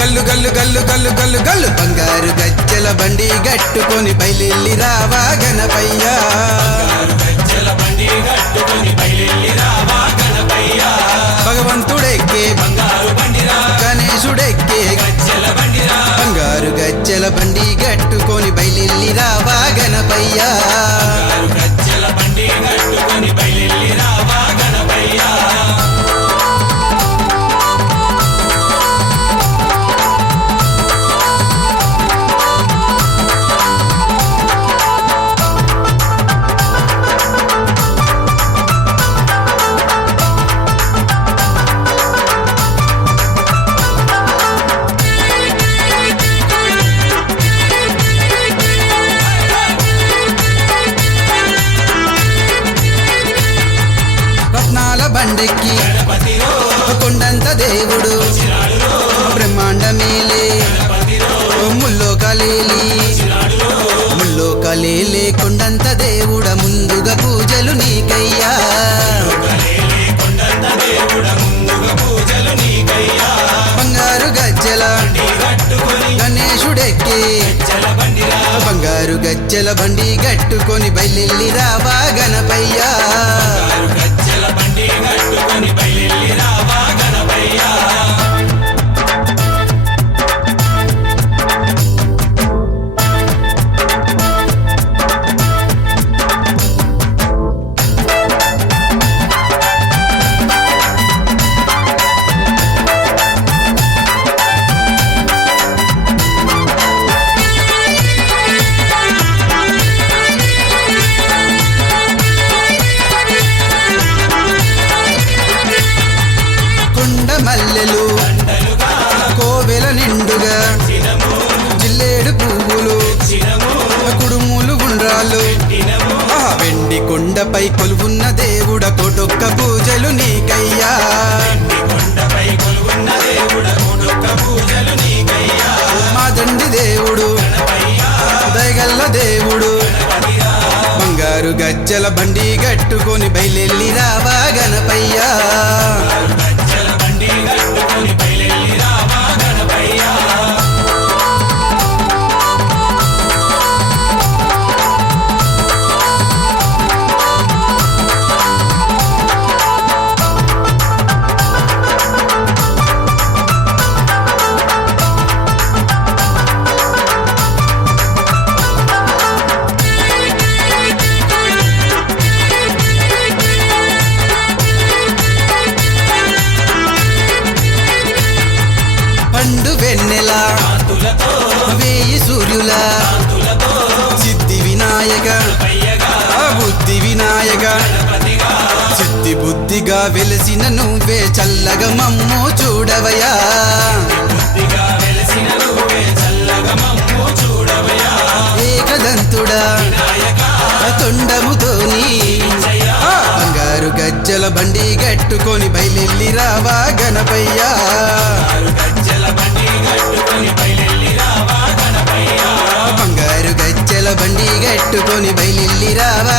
గల్లు గల్లు గల్లు గల్లు గల్లు గల్లు బంగారు గజ్జల బండి గట్టుకొని బయలెల్లి రావా గణపయ్య భగవంతుడెక్కే గణేశుడెక్కే బంగారు గజ్జల బండి గట్టుకొని బయలెల్లి రావా గణపయ్య బండెక్కి కొండంత దేవుడు బ్రహ్మాండమేలే ముల్లోకలేలే కొండంత దేవుడ ముందుగా పూజలు నీకయ్యా బంగారు గజ్జల గణేశుడెక్కే బంగారు గజ్జల బండి గట్టుకొని బయలెల్లి రావా గణపయ్యా మల్లెలు కోవెల నిండుగా జిల్లేడు పువ్వులు కుడుములు గుండ్రాలు వెండి కొండపై కొలువున్న దేవుడ కోటొక్క పూజలు నీకయ్యా మా దండి దేవుడు దయగల్ల దేవుడు బంగారు గజ్జల బండి గట్టుకొని బయలెల్లి రావా గణపయ్యా పండు వెన్నెల వేయి సూర్యుల సిద్ధి వినాయక బుద్ధి వినాయక సిద్ధి బుద్ధిగా వెలసిన నువ్వే చల్లగా మమ్ము చూడవయా ఏకదంతుడా తొండముతోని బంగారు గజ్జల బండి గట్టుకొని బయలెల్లి రావా గణపయ్యా బంగారు గజ్జల బండి గట్టుకొని బయలెల్లి రావా